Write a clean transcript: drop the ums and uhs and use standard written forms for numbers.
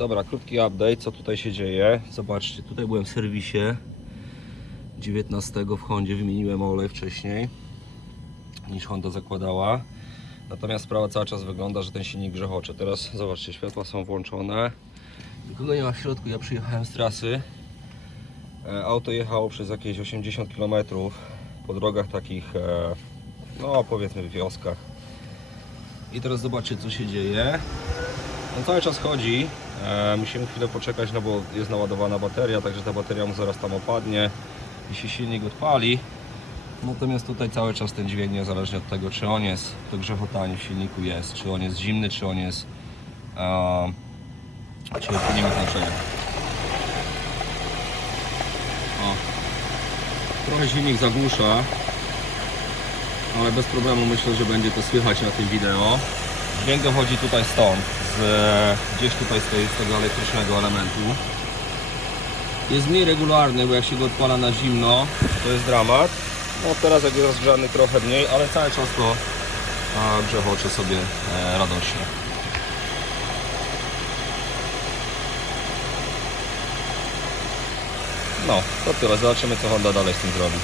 Dobra, krótki update, co tutaj się dzieje. Zobaczcie, tutaj byłem w serwisie 19 w Hondzie, wymieniłem olej wcześniej niż Honda zakładała. Natomiast sprawa cały czas wygląda, że ten silnik grzechocze. Teraz zobaczcie, światła są włączone. Nikogo nie ma w środku, ja przyjechałem z trasy. Auto jechało przez jakieś 80 km po drogach takich, no powiedzmy w wioskach. I teraz zobaczcie, co się dzieje. On cały czas chodzi. Musimy chwilę poczekać, no bo jest naładowana bateria, także ta bateria mu zaraz tam opadnie i się silnik odpali. Natomiast tutaj cały czas ten dźwięk, niezależnie od tego, czy on jest, to grzechotanie w silniku jest, czy on jest zimny, czy on jest, czy nie ma znaczenia. O. Trochę silnik zagłusza, ale bez problemu myślę, że będzie to słychać na tym wideo. Dźwięk dochodzi tutaj stąd, gdzieś tutaj z tego elektrycznego elementu. Jest mniej regularny, bo jak się go odpala na zimno, to jest dramat. No teraz jak jest rozgrzany trochę mniej, ale cały czas to grzechocze sobie radośnie. No, to tyle. Zobaczymy, co Honda dalej z tym zrobi.